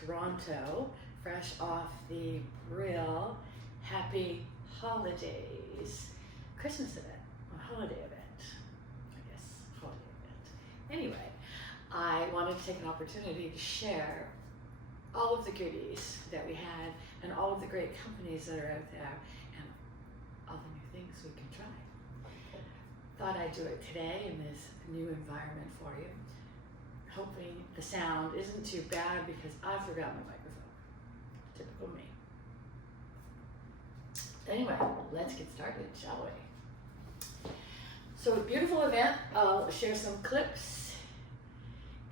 Toronto, fresh off the grill. Happy Haulidays, Christmas event, or holiday event, I guess, holiday event. Anyway, I wanted to take an opportunity to share all of the goodies that we had and all of the great companies that are out there and all the new things we can try. Thought I'd do it today in this new environment for you. Hoping the sound isn't too bad because I forgot my microphone. Typical me. Anyway, let's get started, shall we? So, a beautiful event. I'll share some clips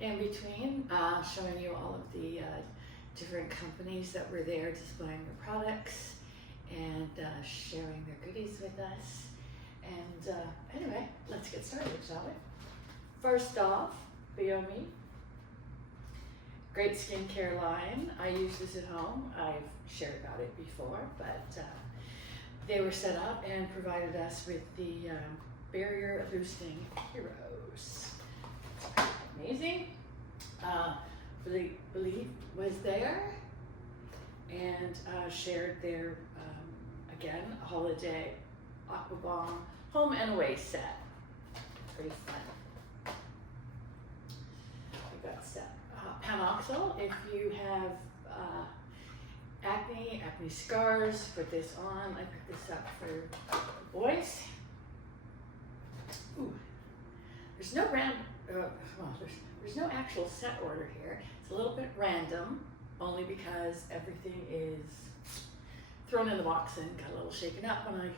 in between, showing you all of the different companies that were there displaying their products and sharing their goodies with us. And anyway, let's get started, shall we? First off, Biomi. Great skincare line. I use this at home. I've shared about it before, but they were set up and provided us with the barrier boosting heroes. Amazing. Believe was there and shared their, again, holiday Aqua Bomb home and away set. Pretty fun. We got set. Panoxyl, if you have acne scars, put this on. I picked this up for boys. Ooh. There's no there's no actual set order here. It's a little bit random, only because everything is thrown in the box and got a little shaken up when I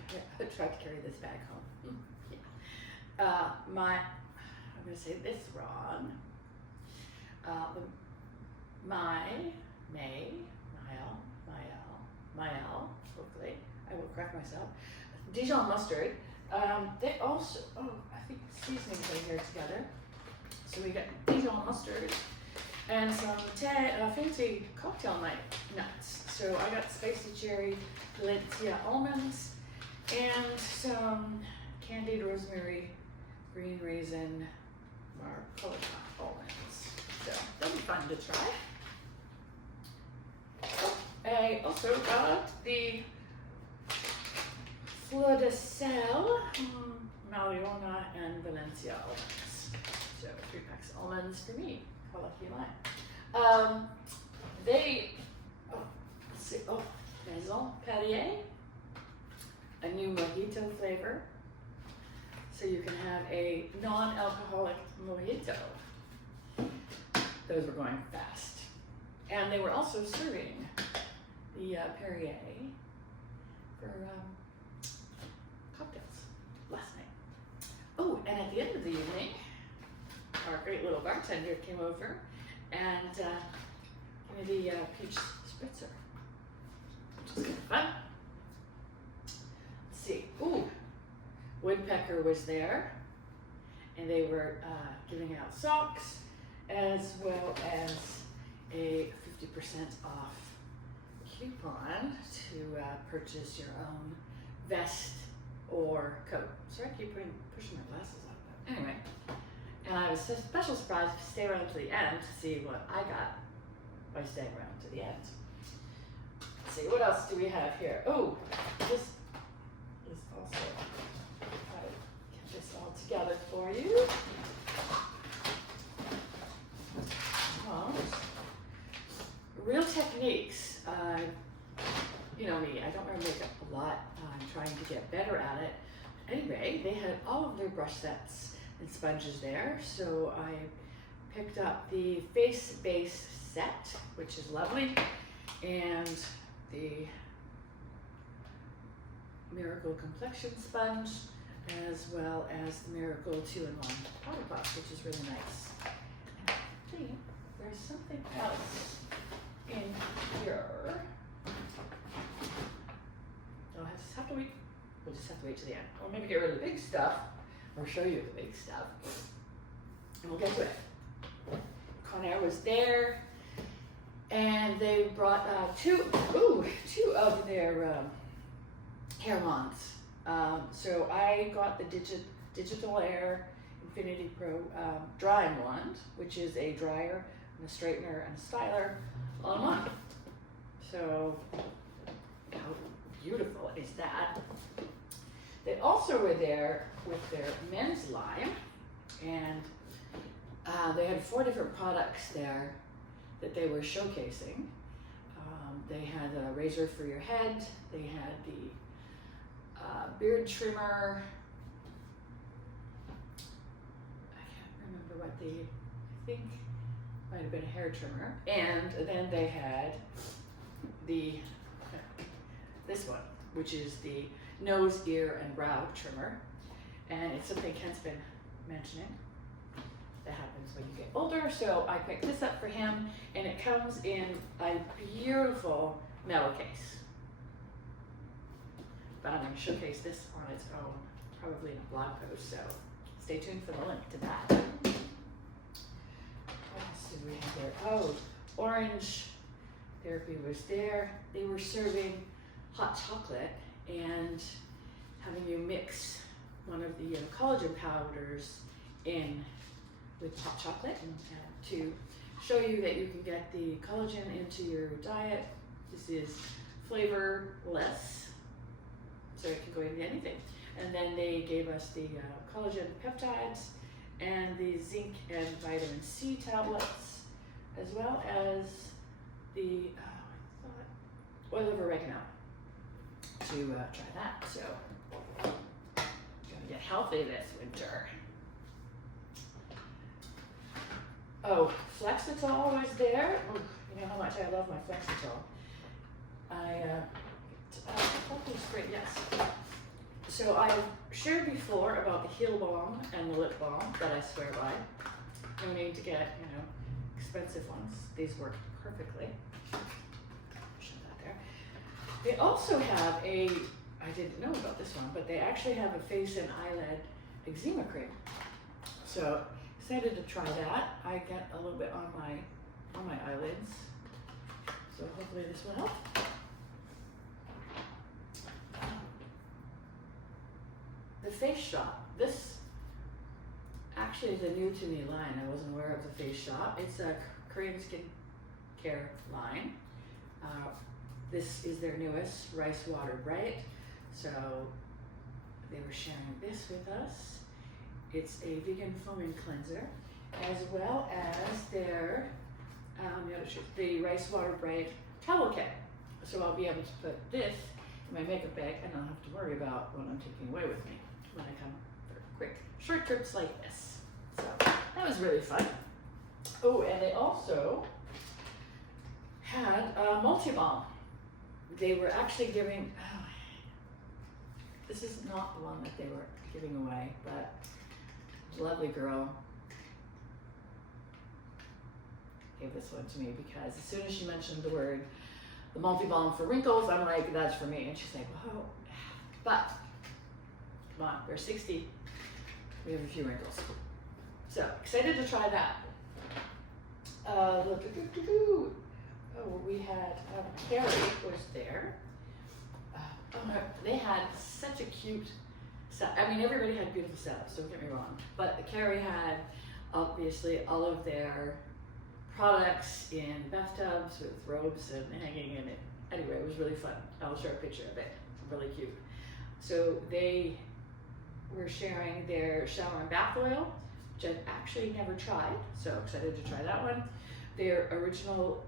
tried to carry this bag home. Yeah. I'm going to say this wrong. Mael, hopefully, I will correct myself. Dijon mustard. They also, I think seasonings are here together. So we got Dijon mustard and some fancy cocktail nuts. So I got spicy cherry Valencia almonds and some candied rosemary, green raisin, marcolita almonds. So that'll be fun to try. I also got the Fleur de Sel, Mariona, and Valencia almonds. So 3 packs of almonds for me. How lucky am I? Maison Perrier, a new mojito flavor. So you can have a non-alcoholic mojito. Those were going fast. And they were also serving the Perrier for cocktails last night. Oh, and at the end of the evening, our great little bartender came over and gave me the peach spritzer, which is kind of fun. Let's see. Ooh, Woodpecker was there, and they were giving out socks as well as a 50% off coupon to purchase your own vest or coat. Sorry, I keep pushing my glasses out, but anyway. And I was so special surprised to stay around to the end to see what I got by staying around to the end. Let's see, what else do we have here? Oh, this is also, try to get this all together for you. Well, Real Techniques. You know me, I don't wear makeup a lot. I'm trying to get better at it. Anyway, they had all of their brush sets and sponges there, so I picked up the face base set, which is lovely, and the Miracle Complexion Sponge, as well as the Miracle 2-in-1 Powder Puff, which is really nice. And I think there's something else in here. We'll just have to wait to the end. Or maybe get rid of the big stuff, or show you the big stuff, and we'll get to it. Conair was there, and they brought two of their hair wands. So I got the Digital Air Infinity Pro drying wand, which is a dryer and a straightener and a styler, all in one. So how beautiful is that? They also were there with their men's line, and they had 4 different products there that they were showcasing. They had a razor for your head, they had the beard trimmer, I can't remember what I think might have been a hair trimmer, and then they had this one, which is the nose, ear, and brow trimmer, and it's something Kent's been mentioning. That happens when you get older, so I picked this up for him, and it comes in a beautiful metal case. But I'm going to showcase this on its own, probably in a blog post, so stay tuned for the link to that. What else did we have there? Oh, orange therapy was there. They were serving hot chocolate and having you mix one of the collagen powders in with hot chocolate and to show you that you can get the collagen into your diet. This is flavorless, so it can go into anything. And then they gave us the collagen peptides and the zinc and vitamin C tablets, as well as the oil of oregano to try that. So gonna get healthy this winter. Oh, Flexitol was there. Ooh, you know how much I love my Flexitol. It's great, yes. So I've shared before about the heel balm and the lip balm that I swear by. No need to get, expensive ones. These work perfectly. Show that there. They also have I didn't know about this one, but they actually have a face and eyelid eczema cream. So excited to try that. I get a little bit on my eyelids, so hopefully this will help. The face shop. This actually is a new to me line. I wasn't aware of the face shop. It's a Korean skincare line. This is their newest Rice Water Bright. So they were sharing this with us. It's a vegan foaming cleanser, as well as their the Rice Water Bright towel kit. So I'll be able to put this in my makeup bag, and I'll have to worry about what I'm taking away with me when I come for quick short trips like this. So that was really fun. Oh, and they also had a multi-balm. They were actually giving, this is not the one that they were giving away, but a lovely girl gave this one to me because as soon as she mentioned the word, the multi-balm for wrinkles, I'm like, that's for me. And she's like, whoa, but come on, we're 60, we have a few wrinkles. So excited to try that. Oh, we had, Carrie was there. They had such a cute set. I mean, everybody had beautiful setups, don't get me wrong. But Carrie had, obviously, all of their products in bathtubs with robes and hanging in it. Anyway, it was really fun. I'll show a picture of it. Really cute. So they were sharing their shower and bath oil, which I've actually never tried. So excited to try that one. Their original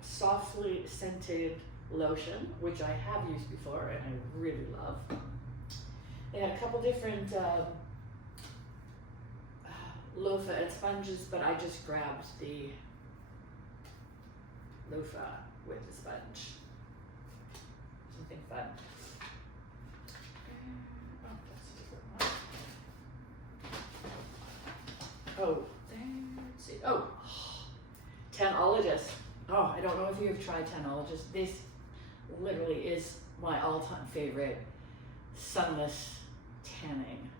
softly scented lotion, which I have used before and I really love. They had a couple different loofah and sponges, but I just grabbed the loofah with the sponge. Something fun. Oh, that's a different one. Oh, let's see. Oh, 10ologist. Oh, I don't know if you've tried 10ologist. This literally is my all-time favorite sunless tanning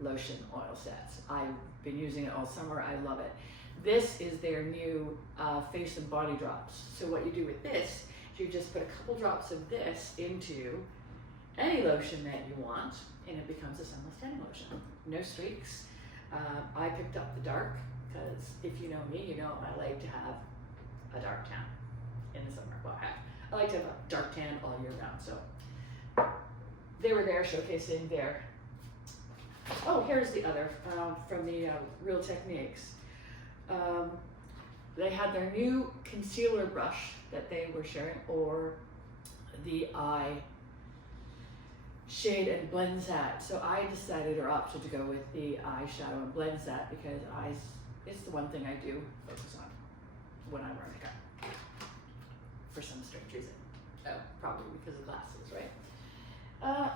lotion oil sets. I've been using it all summer. I love it. This is their new face and body drops. So what you do with this is you just put a couple drops of this into any lotion that you want, and it becomes a sunless tanning lotion. No streaks. I picked up the dark because if you know me, you know I like to have a dark tan. in the summer. Well, heck, I like to have a dark tan all year round. So they were there showcasing their, oh, here's the other from the Real Techniques. They had their new concealer brush that they were sharing, or the eye shade and blend set. So I decided or opted to go with the eyeshadow and blend set because eyes is the one thing I do focus on when I wear makeup for some strange reason. Oh, probably because of glasses, right? Oh,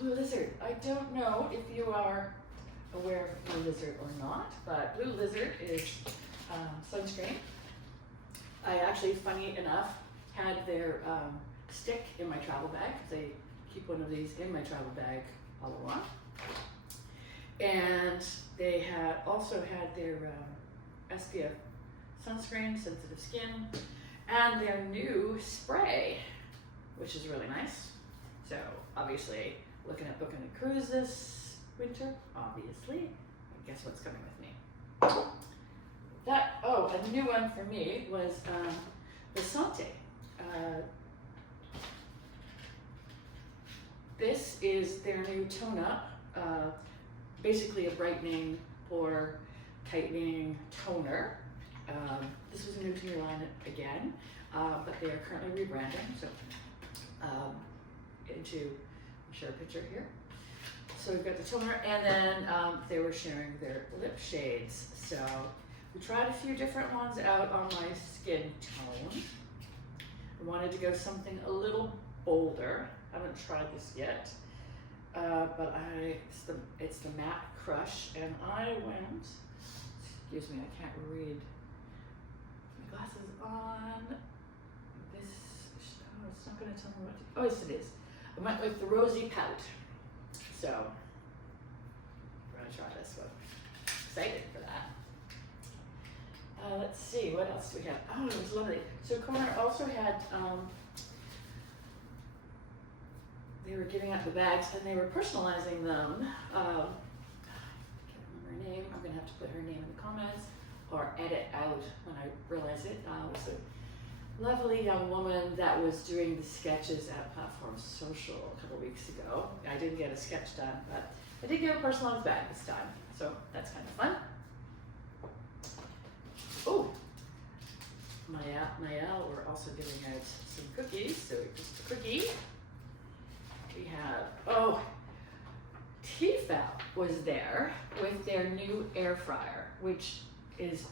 Blue Lizard. I don't know if you are aware of Blue Lizard or not, but Blue Lizard is sunscreen. I actually, funny enough, had their stick in my travel bag. They keep one of these in my travel bag all along. And they had also had their SPF sunscreen, sensitive skin, and their new spray, which is really nice. So obviously, looking at booking a cruise this winter, obviously. Guess what's coming with me? That, oh, a new one for me was the Sante. This is their new tone up, basically a brightening or tightening toner. This was new to your line again, but they are currently rebranding. So, share a picture here. So we've got the toner, and then they were sharing their lip shades. So we tried a few different ones out on my skin tone. I wanted to go something a little bolder. I haven't tried this yet, but it's the Matte Crush, and I went, excuse me, I can't read, my glasses on, this, oh, it's not going to tell me what to, oh yes it is. I went with the Rosy Pout, so we're going to try this one. Excited for that. Let's see, what else do we have? Oh, it was lovely. So Corner also had, they were giving out the bags and they were personalizing them. I can't remember her name. I'm going to have to put her name in the comments or edit out when I realize it. It was a lovely young woman that was doing the sketches at Platform Social a couple weeks ago. I didn't get a sketch done, but I did get a personalized bag this time. So that's kind of fun. Oh, Mayel, we're also giving out some cookies. So just a cookie. We have, oh, Tefal was there with their new air fryer, which is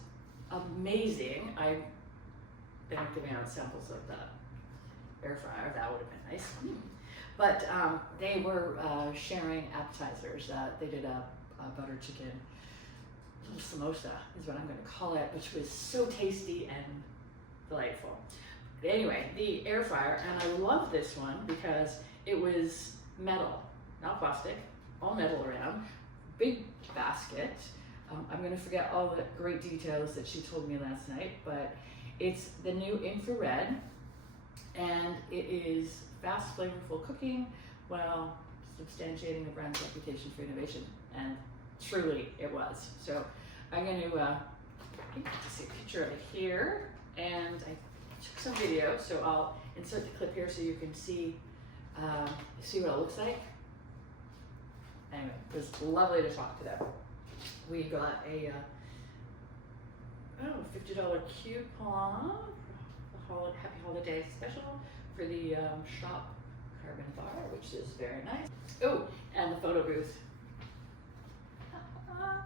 amazing. I've been giving out samples of the air fryer. That would have been nice. But they were sharing appetizers. They did a butter chicken little samosa is what I'm going to call it, which was so tasty and delightful. But anyway, the air fryer, and I love this one because it was metal, not plastic, all metal around, big basket. I'm going to forget all the great details that she told me last night, but it's the new infrared, and it is fast, flavorful cooking while substantiating the brand's reputation for innovation, and truly it was. So I'm going to, I think you can see a picture of it here, and I took some video, so I'll insert the clip here so you can see what it looks like. Anyway, it was lovely to talk to them. We got a $50 coupon, Happy Holidays special for the Shop Carbon Bar, which is very nice. Oh, and the photo booth.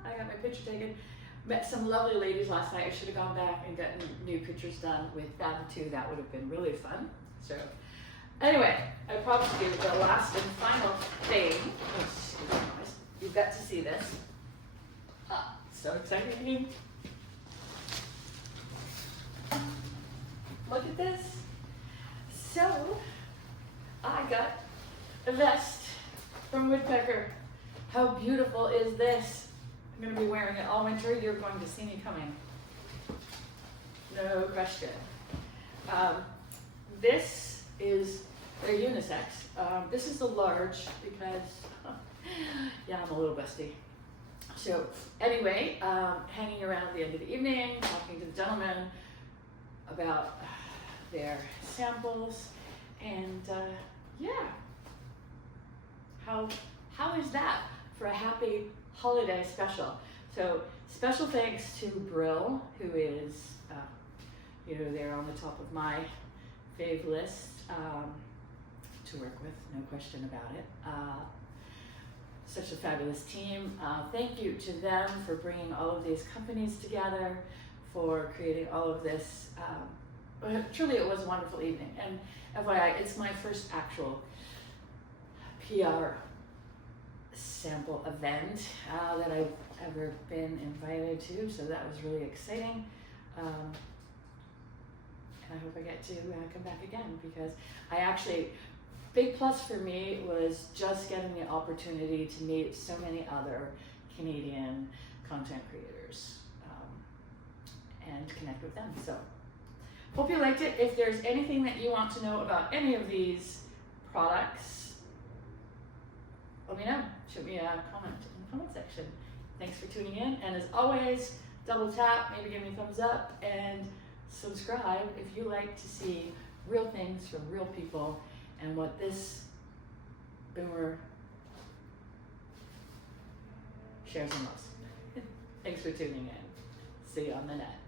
I got my picture taken. Met some lovely ladies last night. I should have gone back and gotten new pictures done with them too. That would have been really fun. So anyway, I promised you the last and final thing. Oh, excuse me, guys. You've got to see this. So exciting. Look at this. So I got a vest from Woodpecker. How beautiful is this? I'm going to be wearing it all winter. You're going to see me coming. No question. This is a unisex. This is the large because, yeah, I'm a little busty. So anyway, hanging around at the end of the evening, talking to the gentleman about their samples, and yeah, how is that for a happy holiday special? So special thanks to Brill, who is, they're on the top of my fave list to work with, no question about it. Such a fabulous team. Thank you to them for bringing all of these companies together, for creating all of this. Truly, it was a wonderful evening. And FYI, it's my first actual PR sample event that I've ever been invited to, so that was really exciting. And I hope I get to come back again, because big plus for me was just getting the opportunity to meet so many other Canadian content creators and connect with them. So hope you liked it. If there's anything that you want to know about any of these products, let me know. Shoot me a comment in the comment section. Thanks for tuning in, and as always, double tap, maybe give me a thumbs up, and subscribe if you like to see real things from real people and what this boomer shares and loves. Thanks for tuning in. See you on the net.